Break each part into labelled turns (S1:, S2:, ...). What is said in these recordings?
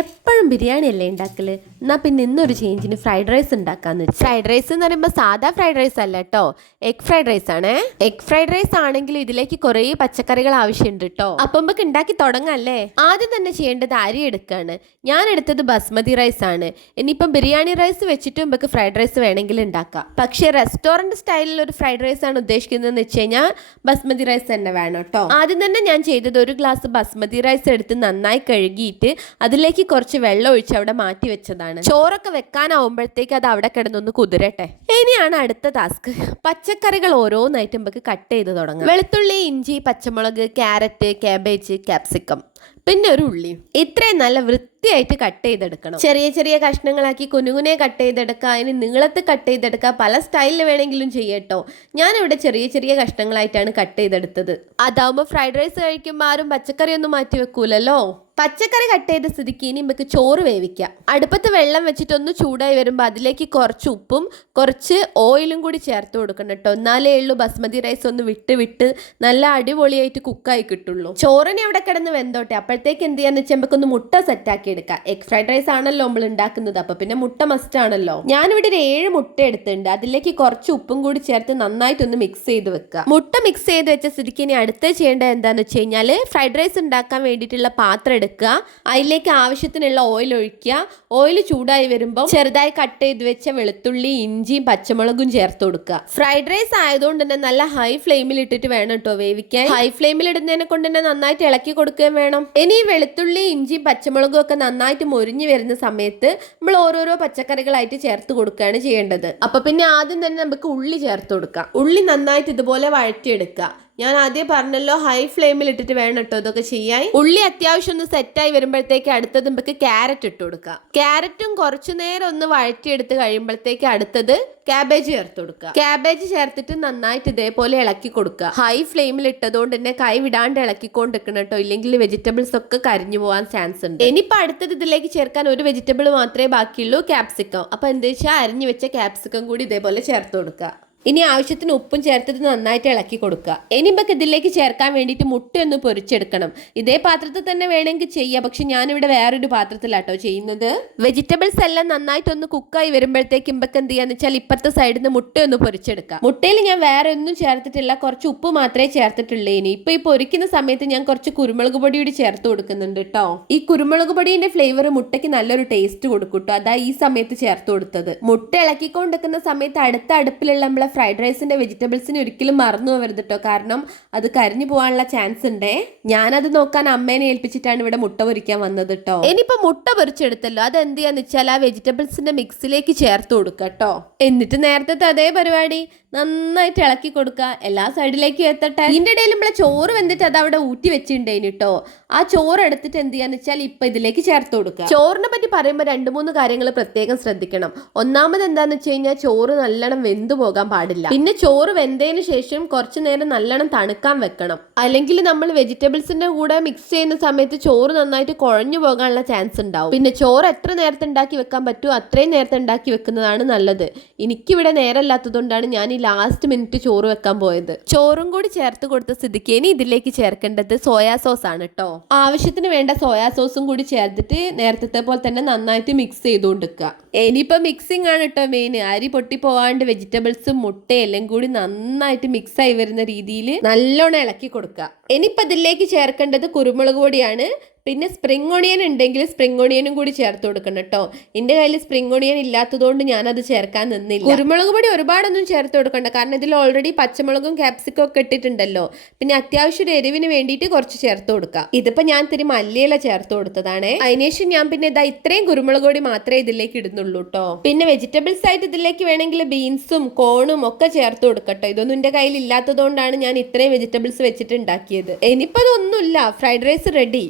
S1: a എപ്പോഴും ബിരിയാണി അല്ലേ ഉണ്ടാക്കൽ എന്നാ പിന്നെ ഇന്നൊരു ചേഞ്ചിന് ഫ്രൈഡ് റൈസ് ഉണ്ടാക്കാന്ന് വെച്ചു. ഫ്രൈഡ് റൈസ് എന്ന് പറയുമ്പോൾ സാധാ ഫ്രൈഡ് റൈസ് അല്ല കേട്ടോ എഗ് ഫ്രൈഡ് റൈസ് ആണ്. എഗ് ഫ്രൈഡ് റൈസ് ആണെങ്കിൽ ഇതിലേക്ക് കുറേ പച്ചക്കറികൾ ആവശ്യമുണ്ട് കേട്ടോ അപ്പം നമുക്ക് ഉണ്ടാക്കി തുടങ്ങല്ലേ? ആദ്യം തന്നെ ചെയ്യേണ്ടത് അരി എടുക്കാണ്. ഞാൻ എടുത്തത് ബസ്മതി റൈസ് ആണ്. ഇനിയിപ്പം ബിരിയാണി റൈസ് വെച്ചിട്ട് നമുക്ക് ഫ്രൈഡ് റൈസ് വേണമെങ്കിൽ ഉണ്ടാക്കാം പക്ഷേ റെസ്റ്റോറന്റ് സ്റ്റൈലിൽ ഒരു ഫ്രൈഡ് റൈസ് ആണ് ഉദ്ദേശിക്കുന്നതെന്ന് വെച്ച് കഴിഞ്ഞാൽ ബസ്മതി റൈസ് തന്നെ വേണം കേട്ടോ ആദ്യം തന്നെ ഞാൻ ചെയ്തത് ഒരു ഗ്ലാസ് ബസ്മതി റൈസ് എടുത്ത് നന്നായി കഴുകിയിട്ട് അതിലേക്ക് കുറച്ച് വെള്ളം ഒഴിച്ച് അവിടെ മാറ്റി വെച്ചതാണ്. ചോറൊക്കെ വെക്കാനാവുമ്പോഴത്തേക്ക് അത് അവിടെ കിടന്നൊന്ന് കുതിരട്ടെ. ഇനിയാണ് അടുത്ത ടാസ്ക് പച്ചക്കറികൾ ഓരോന്നായിട്ട് നമുക്ക് കട്ട് ചെയ്ത് തുടങ്ങാം. വെളുത്തുള്ളി ഇഞ്ചി പച്ചമുളക് ക്യാരറ്റ് കാബേജ് ക്യാപ്സിക്കം പിന്നെ ഒരു ഉള്ളി ഇത്രയും നല്ല വൃത്തിയായിട്ട് കട്ട് ചെയ്തെടുക്കണം. ചെറിയ ചെറിയ കഷ്ണങ്ങളാക്കി കുനുകുനെ കട്ട് ചെയ്തെടുക്കുക അതിന് നീളത്ത് കട്ട് ചെയ്തെടുക്കുക പല സ്റ്റൈലിൽ വേണമെങ്കിലും ചെയ്യട്ടോ. ഞാനിവിടെ ചെറിയ ചെറിയ കഷ്ണങ്ങളായിട്ടാണ് കട്ട് ചെയ്തെടുത്തത്. അതാവുമ്പോൾ ഫ്രൈഡ് റൈസ് കഴിക്കുമ്പോൾ ആരും പച്ചക്കറി ഒന്നും മാറ്റി വെക്കൂലല്ലോ? പച്ചക്കറി കട്ട് ചെയ്ത സ്ഥിതിക്ക് ഇനി നമുക്ക് ചോറ് വേവിക്കാം. അടുപ്പത്ത് വെള്ളം വെച്ചിട്ടൊന്ന് ചൂടായി വരുമ്പോൾ അതിലേക്ക് കുറച്ച് ഉപ്പും കുറച്ച് ഓയിലും കൂടി ചേർത്ത് കൊടുക്കണം കേട്ടോ എന്നാലേ ഉള്ളൂ ബസ്മതി റൈസ് ഒന്ന് വിട്ട് വിട്ട് നല്ല അടിപൊളിയായിട്ട് കുക്കായി കിട്ടുള്ളൂ. ചോറിനെ അവിടെ കിടന്ന് വെന്തോട്ടെ അപ്പോഴത്തേക്ക് എന്ത് ചെയ്യാന്ന് വെച്ചാൽ നമുക്കൊന്ന് മുട്ട സെറ്റാക്കി എടുക്കാം. എഗ് ഫ്രൈഡ് റൈസ് ആണല്ലോ നമ്മൾ ഉണ്ടാക്കുന്നത്. അപ്പൊ പിന്നെ മുട്ട മസ്റ്റ് ആണല്ലോ. ഞാനിവിടെ ഒരു ഏഴ് മുട്ട എടുത്തിട്ടുണ്ട്. അതിലേക്ക് കുറച്ച് ഉപ്പും കൂടി ചേർത്ത് നന്നായിട്ട് ഒന്ന് മിക്സ് ചെയ്ത് വെക്കുക. മുട്ട മിക്സ് ചെയ്ത് വെച്ച സ്ഥിതിക്ക് ഇനി അടുത്ത ചെയ്യേണ്ടത് എന്താണെന്ന് വെച്ച് കഴിഞ്ഞാൽ ഫ്രൈഡ് റൈസ് ഉണ്ടാക്കാൻ വേണ്ടിയിട്ടുള്ള പാത്രം എടുക്കുക. അതിലേക്ക് ആവശ്യത്തിനുള്ള ഓയിൽ ഒഴിക്കുക. ഓയിൽ ചൂടായി വരുമ്പോൾ ചെറുതായി കട്ട് ചെയ്ത് വെച്ച വെളുത്തുള്ളി ഇഞ്ചിയും പച്ചമുളകും ചേർത്ത് കൊടുക്കുക. ഫ്രൈഡ് റൈസ് ആയതുകൊണ്ട് തന്നെ നല്ല ഹൈ ഫ്ലെയിമിൽ ഇട്ടിട്ട് വേണം കേട്ടോ വേവിക്കാൻ. ഹൈ ഫ്ലെയിമിൽ ഇടുന്നതിനെ കൊണ്ട് തന്നെ നന്നായിട്ട് ഇളക്കി കൊടുക്കുകയും വേണം. ഇനി വെളുത്തുള്ളി ഇഞ്ചി പച്ചമുളകും ഒക്കെ നന്നായിട്ട് മൊരിഞ്ഞു വരുന്ന സമയത്ത് നമ്മൾ ഓരോരോ പച്ചക്കറികളായിട്ട് ചേർത്ത് കൊടുക്കുകയാണ് ചെയ്യേണ്ടത്. അപ്പൊ പിന്നെ ആദ്യം തന്നെ നമുക്ക് ഉള്ളി ചേർത്ത് കൊടുക്കാം. ഉള്ളി നന്നായിട്ട് ഇതുപോലെ വഴറ്റിയെടുക്കുക. ഞാൻ ആദ്യം പറഞ്ഞല്ലോ ഹൈ ഫ്ലെയിമിൽ ഇട്ടിട്ട് വേണം കേട്ടോ ഇതൊക്കെ ചെയ്യാൻ. ഉള്ളി അത്യാവശ്യം ഒന്ന് സെറ്റായി വരുമ്പോഴത്തേക്ക് അടുത്തത് നമുക്ക് ക്യാരറ്റ് ഇട്ട് കൊടുക്കാം. ക്യാരറ്റും കുറച്ചു നേരം ഒന്ന് വഴറ്റിയെടുത്ത് കഴിയുമ്പോഴത്തേക്ക് അടുത്തത് ക്യാബേജ് ചേർത്ത് കൊടുക്കുക ക്യാബേജ് ചേർത്തിട്ട് നന്നായിട്ട് ഇതേപോലെ ഇളക്കി കൊടുക്കുക. ഹൈ ഫ്ലെയിമിൽ ഇട്ടതുകൊണ്ട് തന്നെ കൈ വിടാണ്ട് ഇളക്കിക്കൊണ്ടിരിക്കണം കേട്ടോ. ഇല്ലെങ്കിൽ വെജിറ്റബിൾസ് ഒക്കെ കരിഞ്ഞു പോകാൻ ചാൻസ് ഉണ്ട്. ഇനിയിപ്പോൾ അടുത്തത് ഇതിലേക്ക് ചേർക്കാൻ ഒരു വെജിറ്റബിൾ മാത്രമേ ബാക്കിയുള്ളൂ ക്യാപ്സിക്കം അപ്പോൾ എന്താ വെച്ചാൽ അരിഞ്ഞു വെച്ച ക്യാപ്സിക്കം കൂടി ഇതേപോലെ ചേർത്ത് കൊടുക്കുക. ഇനി ആവശ്യത്തിന് ഉപ്പും ചേർത്തിട്ട് നന്നായിട്ട് ഇളക്കി കൊടുക്കുക. ഇനി ഇതിലേക്ക് ചേർക്കാൻ വേണ്ടിയിട്ട് മുട്ട ഒന്ന് പൊരിച്ചെടുക്കണം. ഇതേ പാത്രത്തിൽ തന്നെ വേണമെങ്കിൽ ചെയ്യാം. പക്ഷെ ഞാനിവിടെ വേറൊരു പാത്രത്തിലാട്ടോ ചെയ്യുന്നത്. വെജിറ്റബിൾസ് എല്ലാം നന്നായിട്ടൊന്ന് കുക്കായി വരുമ്പോഴത്തേക്ക് ഇമ്പക്ക് എന്ത് ചെയ്യാന്ന് വെച്ചാൽ ഇപ്പുറത്തെ സൈഡിൽ നിന്ന് മുട്ട ഒന്ന് പൊരിച്ചെടുക്കാം മുട്ടയിൽ ഞാൻ വേറെ ഒന്നും ചേർത്തിട്ടില്ല. കുറച്ച് ഉപ്പ് മാത്രമേ ചേർത്തിട്ടുള്ളൂ ഇനി. ഇപ്പൊ ഈ പൊരിക്കുന്ന സമയത്ത് ഞാൻ കുറച്ച് കുരുമുളക് പൊടി കൂടി ചേർത്ത് കൊടുക്കുന്നുണ്ട് കേട്ടോ. ഈ കുരുമുളക് പൊടിയുടെ ഫ്ലേവർ മുട്ടയ്ക്ക് നല്ലൊരു ടേസ്റ്റ് കൊടുക്കും കേട്ടോ. അതാ ഈ സമയത്ത് ചേർത്ത് കൊടുത്തത്. മുട്ട ഇളക്കിക്കൊണ്ടിരിക്കുന്ന സമയത്ത് അടുത്ത അടുപ്പിലുള്ള നമ്മളെ ഫ്രൈഡ് റൈസിന്റെ വെജിറ്റബിൾസിന് ഒരിക്കലും മറന്നു പോകരുത് കേട്ടോ കാരണം അത് കരിഞ്ഞു പോകാനുള്ള ചാൻസ് ഉണ്ടേ. ഞാനത് നോക്കാൻ അമ്മേനെ ഏൽപ്പിച്ചിട്ടാണ് ഇവിടെ മുട്ട പൊരിക്കാൻ വന്നത് കേട്ടോ ഇനിയിപ്പോൾ മുട്ട പൊരിച്ചെടുത്തല്ലോ. അത് എന്ത് ചെയ്യാന്ന് വെച്ചാൽ ആ വെജിറ്റബിൾസിന്റെ മിക്സിലേക്ക് ചേർത്ത് കൊടുക്കുക കേട്ടോ എന്നിട്ട് നേരത്തെ അതേ പരിപാടി. നന്നായിട്ട് ഇളക്കി കൊടുക്കുക എല്ലാ സൈഡിലേക്കും എത്തട്ടെ. ഇതിന്റെ ഇടയിൽ നമ്മളെ ചോറ് വെന്തിട്ട് അത് അവിടെ ഊറ്റി വെച്ചിട്ടുണ്ടേനു കേട്ടോ ആ ചോറ് എടുത്തിട്ട് എന്ത് ചെയ്യാന്ന് വെച്ചാൽ ഇപ്പൊ ഇതിലേക്ക് ചേർത്ത് കൊടുക്കുക ചോറിനെ പറ്റി പറയുമ്പോൾ രണ്ട് മൂന്ന് കാര്യങ്ങൾ പ്രത്യേകം ശ്രദ്ധിക്കണം. ഒന്നാമത് എന്താന്ന് വെച്ച് കഴിഞ്ഞാൽ ചോറ് നല്ലോണം വെന്തു പോകാൻ പാടില്ല. പിന്നെ ചോറ് വെന്തതിന് ശേഷം കുറച്ചു നേരം നല്ലോണം തണുക്കാൻ വെക്കണം. അല്ലെങ്കിൽ നമ്മൾ വെജിറ്റബിൾസിന്റെ കൂടെ മിക്സ് ചെയ്യുന്ന സമയത്ത് ചോറ് നന്നായിട്ട് കുഴഞ്ഞു പോകാനുള്ള ചാൻസ് ഉണ്ടാവും. പിന്നെ ചോറ് എത്ര നേരത്തെ ഉണ്ടാക്കി വെക്കാൻ പറ്റുമോ അത്രയും നേരത്തെ ഉണ്ടാക്കി വെക്കുന്നതാണ് നല്ലത്. എനിക്കിവിടെ നേരമില്ലാത്തതുകൊണ്ടാണ് ഞാൻ ഈ ലാസ്റ്റ് മിനിറ്റ് ചോറ് വെക്കാൻ പോയത്. ചോറും കൂടി ചേർത്ത് കൊടുത്ത സ്ഥിതിക്ക് ഇനി ഇതിലേക്ക് ചേർക്കേണ്ടത് സോയാ സോസ് ആണ് കേട്ടോ ആവശ്യത്തിന് വേണ്ട സോയാ സോസും കൂടി ചേർത്തിട്ട് നേരത്തെ പോലെ തന്നെ നന്നായിട്ട് മിക്സ് ചെയ്തുകൊണ്ടിരിക്കുക ഇനിയിപ്പോ മിക്സിംഗ് ആണ് കേട്ടോ മെയിൻ അരി പൊട്ടി പോവാണ്ട് വെജിറ്റബിൾസും മുട്ടയും എല്ലാം കൂടി നന്നായിട്ട് മിക്സ് ആയി വരുന്ന രീതിയിൽ നല്ലോണം ഇളക്കി കൊടുക്കുക. ഇനിയിപ്പോ ഇതിലേക്ക് ചേർക്കേണ്ടത് കുരുമുളക് പൊടിയാണ്. പിന്നെ സ്പ്രിംഗ് ഒണിയൻ ഉണ്ടെങ്കിൽ സ്പ്രിംഗ് ഒണിയനും കൂടി ചേർത്ത് കൊടുക്കണം കേട്ടോ. എന്റെ കയ്യിൽ സ്പ്രിംഗ് ഒണിയൻ ഇല്ലാത്തതുകൊണ്ട് ഞാനത് ചേർക്കാൻ നിന്നില്ല. കുരുമുളക് പൊടി ഒരുപാടൊന്നും ചേർത്ത് കൊടുക്കണ്ട. കാരണം ഇതിൽ ഓൾറെഡി പച്ചമുളകും ക്യാപ്സിക്കും ഒക്കെ ഇട്ടിട്ടുണ്ടല്ലോ. പിന്നെ അത്യാവശ്യം ഒരു എരിവിന് വേണ്ടിയിട്ട് കുറച്ച് ചേർത്ത് കൊടുക്കാം. ഇതിപ്പോൾ ഞാൻ തിരി മല്ലിയില ചേർത്ത് കൊടുത്തതാണ്. അതിനുശേഷം ഞാൻ പിന്നെ ഇതാ ഇത്രയും കുരുമുളക് പൊടി മാത്രമേ ഇതിലേക്ക് ഇടുന്നുള്ളൂ കേട്ടോ പിന്നെ വെജിറ്റബിൾസ് ആയിട്ട് ഇതിലേക്ക് വേണമെങ്കിൽ ബീൻസും കോണും ഒക്കെ ചേർത്ത് കൊടുക്കട്ടോ. ഇതൊന്നും എന്റെ കയ്യിൽ ഇല്ലാത്തതുകൊണ്ടാണ് ഞാൻ ഇത്രയും വെജിറ്റബിൾസ് വെച്ചിട്ട് ഉണ്ടാക്കിയത്. ഇനിയിപ്പോൾ അതൊന്നുമില്ല. ഫ്രൈഡ് റൈസ് റെഡി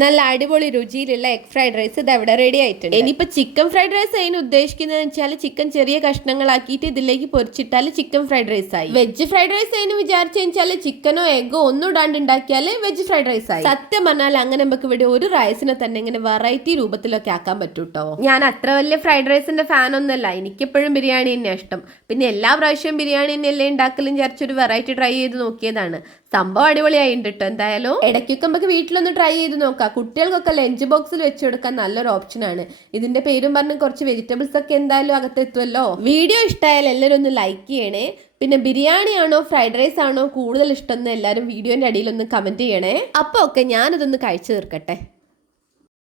S1: നല്ല അടിപൊളി രുചിയിലുള്ള എഗ് ഫ്രൈഡ് റൈസ് ഇത് അവിടെ റെഡി ആയിട്ടുണ്ട്. ഇനിയിപ്പോ ചിക്കൻ ഫ്രൈഡ് റൈസ് അതിന് ഉദ്ദേശിക്കുന്നത് വെച്ചാൽ ചിക്കൻ ചെറിയ കഷ്ണങ്ങളാക്കിയിട്ട് ഇതിലേക്ക് പൊരിച്ചിട്ടാൽ ചിക്കൻ ഫ്രൈഡ് റൈസ് ആയി. വെജ് ഫ്രൈഡ് റൈസ് അതിന് വിചാരിച്ചു വെച്ചാൽ ചിക്കനോ എഗ്ഗോ ഒന്നും ഇടാണ്ട് ഉണ്ടാക്കിയാൽ വെജ് ഫ്രൈഡ് റൈസ് ആയി. സത്യം പറഞ്ഞാൽ അങ്ങനെ നമുക്ക് ഇവിടെ ഒരു റൈസിനെ തന്നെ ഇങ്ങനെ വെറൈറ്റി രൂപത്തിലൊക്കെ ആക്കാൻ പറ്റൂട്ടോ? ഞാൻ അത്ര വലിയ ഫ്രൈഡ് റൈസിന്റെ ഫാൻ ഒന്നല്ല എനിക്കെപ്പോഴും ബിരിയാണി തന്നെ ഇഷ്ടം. പിന്നെ എല്ലാ പ്രാവശ്യവും ബിരിയാണി തന്നെയല്ലേ ഉണ്ടാക്കലും വിചാരിച്ചൊരു വെറൈറ്റി ട്രൈ ചെയ്ത് നോക്കിയതാണ്. സംഭവം അടിപൊളിയായിട്ടുണ്ട് കേട്ടോ എന്തായാലും ഇടയ്ക്കൊക്കെ നമുക്ക് വീട്ടിലൊന്ന് ട്രൈ ചെയ്ത് നോക്കാം. കുട്ടികൾക്കൊക്കെ ലഞ്ച് ബോക്സിൽ വെച്ച് കൊടുക്കാൻ നല്ലൊരു ഓപ്ഷനാണ് ഇതിന്റെ പേരും പറഞ്ഞ് കുറച്ച് വെജിറ്റബിൾസ് ഒക്കെ എന്തായാലും അകത്തെത്തുമല്ലോ വീഡിയോ ഇഷ്ടമായാലും എല്ലാവരും ഒന്ന് ലൈക്ക് ചെയ്യണേ. പിന്നെ ബിരിയാണി ആണോ ഫ്രൈഡ് റൈസ് ആണോ കൂടുതൽ ഇഷ്ടം എന്ന് എല്ലാവരും വീഡിയോന്റെ അടിയിൽ ഒന്ന് കമന്റ് ചെയ്യണേ. അപ്പോൾ ഒക്കെ ഞാനിതൊന്ന് കഴിച്ചു തീർക്കട്ടെ.